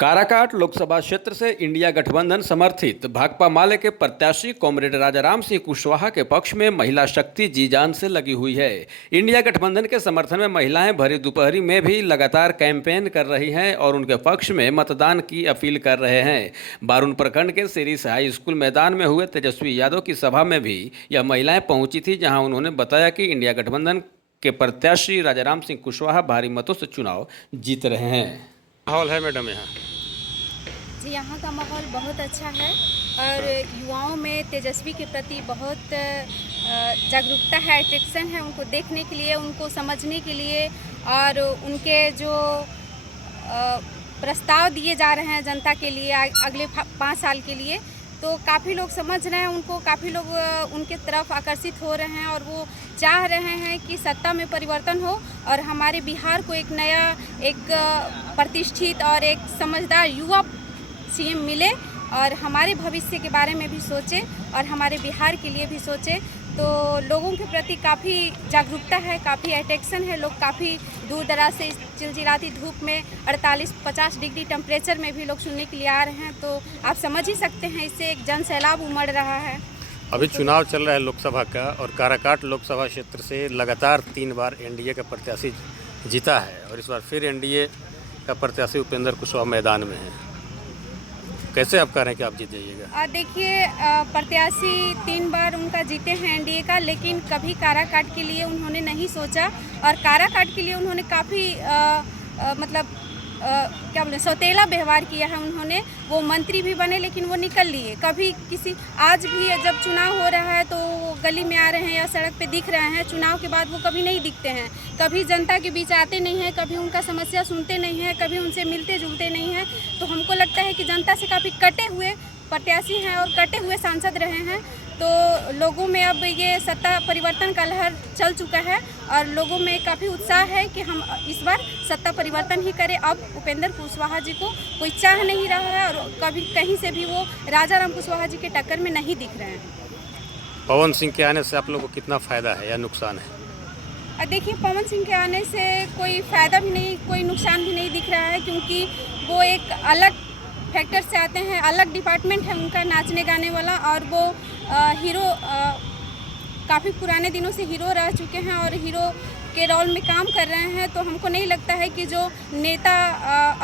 काराकाट लोकसभा क्षेत्र से इंडिया गठबंधन समर्थित भाकपा माले के प्रत्याशी कॉमरेड राजाराम सिंह कुशवाहा के पक्ष में महिला शक्ति जी जान से लगी हुई है। इंडिया गठबंधन के समर्थन में महिलाएं भरी दोपहरी में भी लगातार कैंपेन कर रही हैं और उनके पक्ष में मतदान की अपील कर रहे हैं। बारून प्रखंड के सिरिस हाई स्कूल मैदान में हुए तेजस्वी यादव की सभा में भी यह महिलाएं पहुंची थी, जहां उन्होंने बताया कि इंडिया गठबंधन के प्रत्याशी राजाराम सिंह कुशवाहा भारी मतों से चुनाव जीत रहे हैं। माहौल है मैडम यहाँ जी, यहाँ का माहौल बहुत अच्छा है और युवाओं में तेजस्वी के प्रति बहुत जागरूकता है, अट्रैक्शन है उनको देखने के लिए, उनको समझने के लिए और उनके जो प्रस्ताव दिए जा रहे हैं जनता के लिए अगले 5 साल के लिए, तो काफ़ी लोग समझ रहे हैं उनको, काफ़ी लोग उनके तरफ आकर्षित हो रहे हैं और वो चाह रहे हैं कि सत्ता में परिवर्तन हो और हमारे बिहार को एक नया, एक प्रतिष्ठित और एक समझदार युवा सीएम मिले और हमारे भविष्य के बारे में भी सोचे और हमारे बिहार के लिए भी सोचे। तो लोगों के प्रति काफ़ी जागरूकता है, काफ़ी अट्रैक्शन है। लोग काफ़ी दूर दराज से चिलचिलाती धूप में 48-50 डिग्री टेम्परेचर में भी लोग सुनने के लिए आ रहे हैं, तो आप समझ ही सकते हैं इससे एक जन सैलाब उमड़ रहा है। अभी चुनाव चल रहा है लोकसभा का और काराकाट लोकसभा क्षेत्र से लगातार 3 बार एनडीए का प्रत्याशी जीता है और इस बार फिर एनडीए का प्रत्याशी उपेंद्र कुशवाहा मैदान में है। कैसे आप कह रहे हैं कि आप जीत जाइएगा? देखिए, प्रत्याशी 3 बार उनका जीते हैं एनडीए का, लेकिन कभी काराकाट के लिए उन्होंने नहीं सोचा और काराकाट के लिए उन्होंने काफ़ी क्या बोले, सौतेला व्यवहार किया है उन्होंने। वो मंत्री भी बने लेकिन वो निकल लिए। कभी किसी, आज भी जब चुनाव हो रहा है तो वो गली में आ रहे हैं या सड़क पे दिख रहे हैं, चुनाव के बाद वो कभी नहीं दिखते हैं, कभी जनता के बीच आते नहीं हैं, कभी उनका समस्या सुनते नहीं हैं, कभी उनसे मिलते जुलते नहीं हैं। तो हमको लगता है कि जनता से काफ़ी कटे हुए प्रत्याशी हैं और कटे हुए सांसद रहे हैं। तो लोगों में अब ये सत्ता परिवर्तन का लहर चल चुका है और लोगों में काफ़ी उत्साह है कि हम इस बार सत्ता परिवर्तन ही करें। अब उपेंद्र कुशवाहा जी को कोई चाह नहीं रहा है और कभी कहीं से भी वो राजाराम कुशवाहा जी के टक्कर में नहीं दिख रहे हैं। पवन सिंह के आने से आप लोगों को कितना फ़ायदा है या नुकसान है? देखिए, पवन सिंह के आने से कोई फ़ायदा भी नहीं, कोई नुकसान भी नहीं दिख रहा है, क्योंकि वो एक अलग फैक्टर से आते हैं, अलग डिपार्टमेंट है उनका नाचने गाने वाला और वो हीरो काफ़ी पुराने दिनों से हीरो रह चुके हैं और हीरो के रोल में काम कर रहे हैं। तो हमको नहीं लगता है कि जो नेता,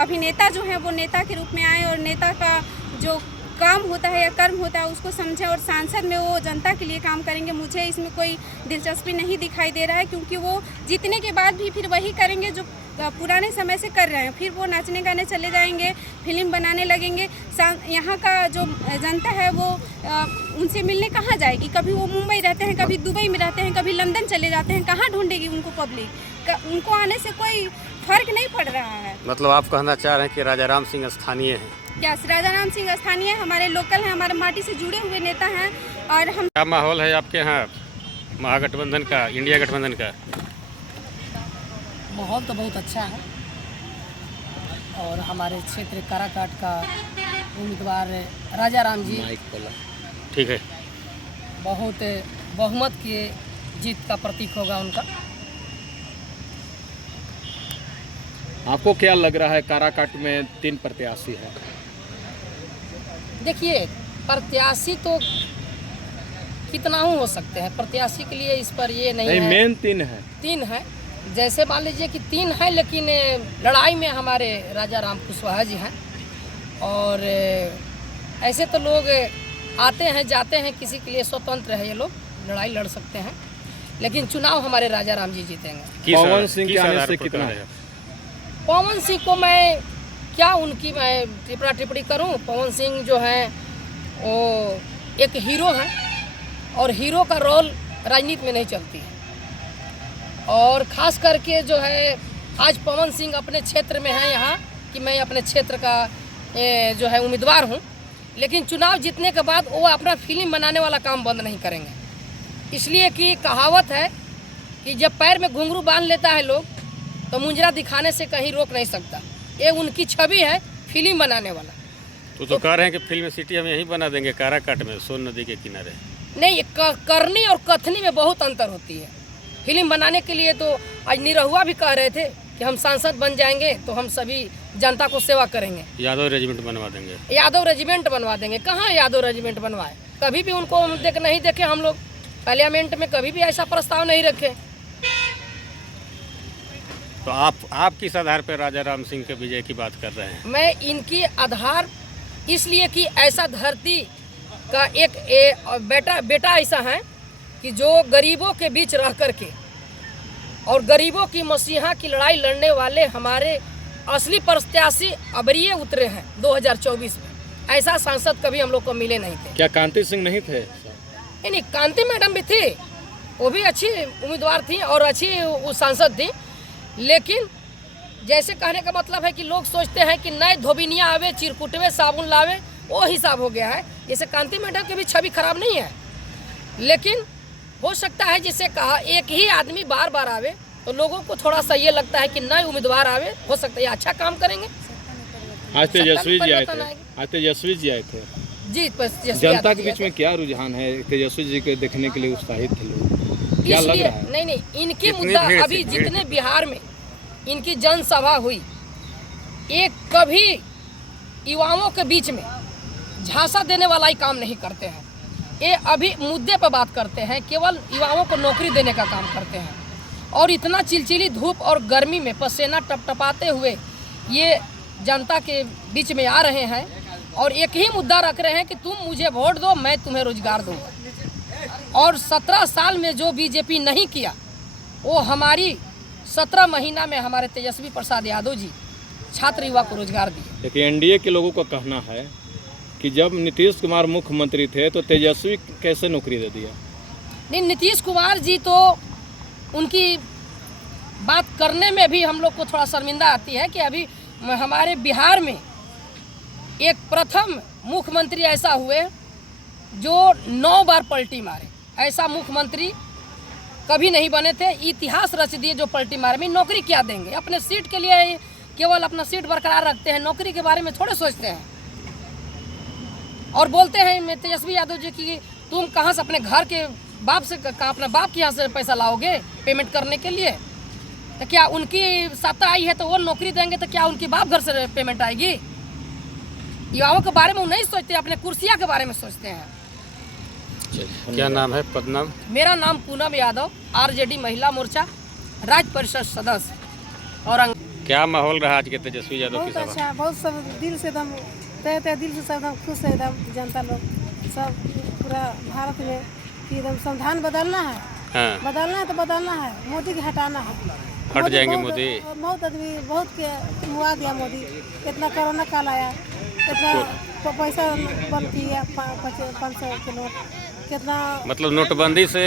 अभिनेता जो है वो नेता के रूप में आए और नेता का जो काम होता है या कर्म होता है उसको समझे और सांसद में वो जनता के लिए काम करेंगे। मुझे इसमें कोई दिलचस्पी नहीं दिखाई दे रहा है, क्योंकि वो जीतने के बाद भी फिर वही करेंगे जो पुराने समय से कर रहे हैं। फिर वो नाचने गाने चले जाएंगे, फिल्म बनाने लगेंगे। यहाँ का जो जनता है वो उनसे मिलने कहाँ जाएगी? कभी वो मुंबई रहते हैं, कभी दुबई में रहते हैं, कभी लंदन चले जाते हैं, कहाँ ढूंढेगी उनको पब्लिक? उनको आने से कोई फर्क नहीं पड़ रहा है। मतलब आप कहना चाह रहे हैं कि राजाराम सिंह स्थानीय हैं? यस, राजाराम सिंह स्थानीय, हमारे लोकल हैं, हमारे माटी से जुड़े हुए नेता हैं। और हम, क्या माहौल है आपके यहाँ महागठबंधन का, इंडिया गठबंधन का? माहौल तो बहुत अच्छा है और हमारे क्षेत्र काराकाट का उम्मीदवार राजाराम जी ठीक है, बहुत बहुमत की जीत का प्रतीक होगा उनका। आपको क्या लग रहा है? काराकाट में 3 प्रत्याशी हैं। देखिए, प्रत्याशी तो कितना हो सकते हैं, प्रत्याशी के लिए इस पर ये नहीं है। मेन 3 है। 3 है, जैसे मान लीजिए कि 3 है, लेकिन लड़ाई में हमारे राजाराम कुशवाहा जी हैं और ऐसे तो लोग आते हैं जाते हैं, किसी के लिए स्वतंत्र है, ये लोग लड़ाई लड़ सकते हैं, लेकिन चुनाव हमारे राजाराम जी जीतेंगे। पवन सिंह के आने से कितना है? पवन सिंह को मैं क्या उनकी मैं टिप्पणी करूं? पवन सिंह जो हैं वो एक हीरो हैं और हीरो का रोल राजनीति में नहीं चलती है और ख़ास करके जो है आज पवन सिंह अपने क्षेत्र में हैं यहाँ कि मैं अपने क्षेत्र का जो है उम्मीदवार हूँ, लेकिन चुनाव जीतने के बाद वो अपना फिल्म बनाने वाला काम बंद नहीं करेंगे, इसलिए कि कहावत है कि जब पैर में घुंघरू बांध लेता है लोग तो मुंजरा दिखाने से कहीं रोक नहीं सकता। ये उनकी छवि है फिल्म बनाने वाला। तो कह रहे हैं कि फिल्म सिटी हम यहीं बना देंगे काराकाट में, सोन नदी के किनारे। नहीं, करनी और कथनी में बहुत अंतर होती है। फिल्म बनाने के लिए तो आज निरहुआ भी कह रहे थे कि हम सांसद बन जाएंगे तो हम सभी जनता को सेवा करेंगे। यादव रेजिमेंट बनवा देंगे। यादव रेजिमेंट बनवा देंगे। कहाँ यादव रेजिमेंट बनवाए? कभी भी उनको नहीं देखे हम लोग, पार्लियामेंट में कभी भी ऐसा प्रस्ताव नहीं रखे। तो आप किस आधार पर राजा राम सिंह के विजय की बात कर रहे हैं? मैं इनकी आधार इसलिए कि ऐसा धरती का एक बेटा ऐसा है कि जो गरीबों के बीच रह करके और गरीबों की मसीहा की लड़ाई लड़ने वाले हमारे असली प्रत्याशी अबरिये उतरे हैं 2024 में। ऐसा सांसद कभी हम लोग को मिले नहीं थे। क्या कांति सिंह नहीं थे? नहीं, कांति मैडम भी थी, वो भी अच्छी उम्मीदवार थी और अच्छी सांसद थी। लेकिन जैसे कहने का मतलब है कि लोग सोचते हैं कि नए धोबिनिया आवे, चिरकुटवे, साबुन लावे, वो हिसाब हो गया है। जैसे कांति मैडम की भी छवि खराब नहीं है, लेकिन हो सकता है जिसे कहा एक ही आदमी बार बार आवे तो लोगों को थोड़ा सा ये लगता है कि नए उम्मीदवार आवे, हो सकता है अच्छा काम करेंगे। आज तेजस्वी जी आए थे। जी, जनता के बीच में क्या रुझान है? तेजस्वी जी को देखने के लिए उत्साहित थे लोग, क्या लग रहा है? नहीं, इनकी मुद्दा अभी जितने बिहार में इनकी जनसभा हुई, एक कभी युवाओं के बीच में झांसा देने वाला ही काम नहीं करते हैं। ये अभी मुद्दे पर बात करते हैं, केवल युवाओं को नौकरी देने का काम करते हैं। और इतना चिलचिली धूप और गर्मी में पसीना टपटपाते हुए ये जनता के बीच में आ रहे हैं और एक ही मुद्दा रख रहे हैं कि तुम मुझे वोट दो, मैं तुम्हें रोजगार दूंगा। और 17 साल में जो बीजेपी नहीं किया, वो हमारी 17 महीना में हमारे तेजस्वी प्रसाद यादव जी छात्र युवा को रोजगार दिए। देखिए, एनडीए के लोगों का कहना है कि जब नीतीश कुमार मुख्यमंत्री थे तो तेजस्वी कैसे नौकरी दे दिया? नहीं, नीतीश कुमार जी तो उनकी बात करने में भी हम लोग को थोड़ा शर्मिंदा आती है कि अभी हमारे बिहार में एक प्रथम मुख्यमंत्री ऐसा हुए जो 9 बार पलटी मारे। ऐसा मुख्यमंत्री कभी नहीं बने थे। इतिहास रच दिए जो पलटी मारे में। नौकरी क्या देंगे? अपने सीट के लिए केवल अपना सीट बरकरार रखते हैं, नौकरी के बारे में थोड़े सोचते हैं। और बोलते हैं तेजस्वी यादव जी की तुम कहाँ से अपने घर के बाप से, अपने बाप के यहाँ से पैसा लाओगे पेमेंट करने के लिए? तो क्या उनकी सत्ता आई है तो वो नौकरी देंगे, तो क्या उनकी बाप घर से पेमेंट आएगी? युवाओं के बारे में वो नहीं सोचते, अपने कुर्सियाँ के बारे में सोचते हैं। क्या नाम है? पदनाम? मेरा नाम पूनम यादव, आरजेडी महिला मोर्चा राज्य परिषद सदस्य। और क्या माहौल रहा आज के तेजस्वी यादव की बहुत सभा? अच्छा, बहुत सब दिल से एकदम तय दिल से सब एकदम खुश है। एकदम जनता लोग सब पूरा भारत में कि एकदम संविधान बदलना है। हाँ। बदलना है तो बदलना है, मोदी के हटाना है। हट जाएंगे मोदी। बहुत आदमी बहुत के मुआ दिया मोदी। इतना कोरोना काल आया, इतना पैसा बंद किया, 500 के नोट, कितना मतलब नोटबंदी से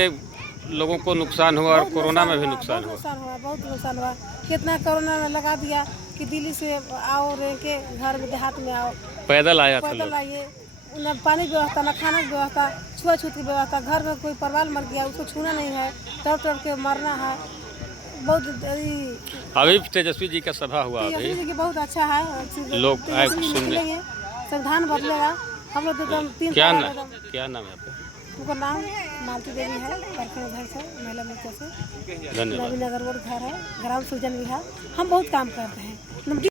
लोगों को नुकसान हुआ और कोरोना में भी नुकसान हुआ। बहुत नुकसान हुआ। कितना कोरोना में लगा दिया कि दिल्ली से आओ, रह के घर में देहात में आओ, पैदल आया था पैदल लोग। आइए। न पानी की व्यवस्था, न खाना की व्यवस्था, छुआछूत की व्यवस्था। घर में कोई परिवार मर गया, उसको छूना नहीं है, तर के मरना है। बहुत अभी तेजस्वी जी का सभा हुआ अभी, जी की बहुत अच्छा है। लोग आए सुनने। संविधान बदलेगा। हम लोग तो 3 क्या नाम है आपका? उनका नाम मालती देवी है, प्रखंड घर से, महिला मोर्चा से, धन्यवाद। नगर रोड घर है, ग्राम सृजन विभाग। हम बहुत काम करते हैं।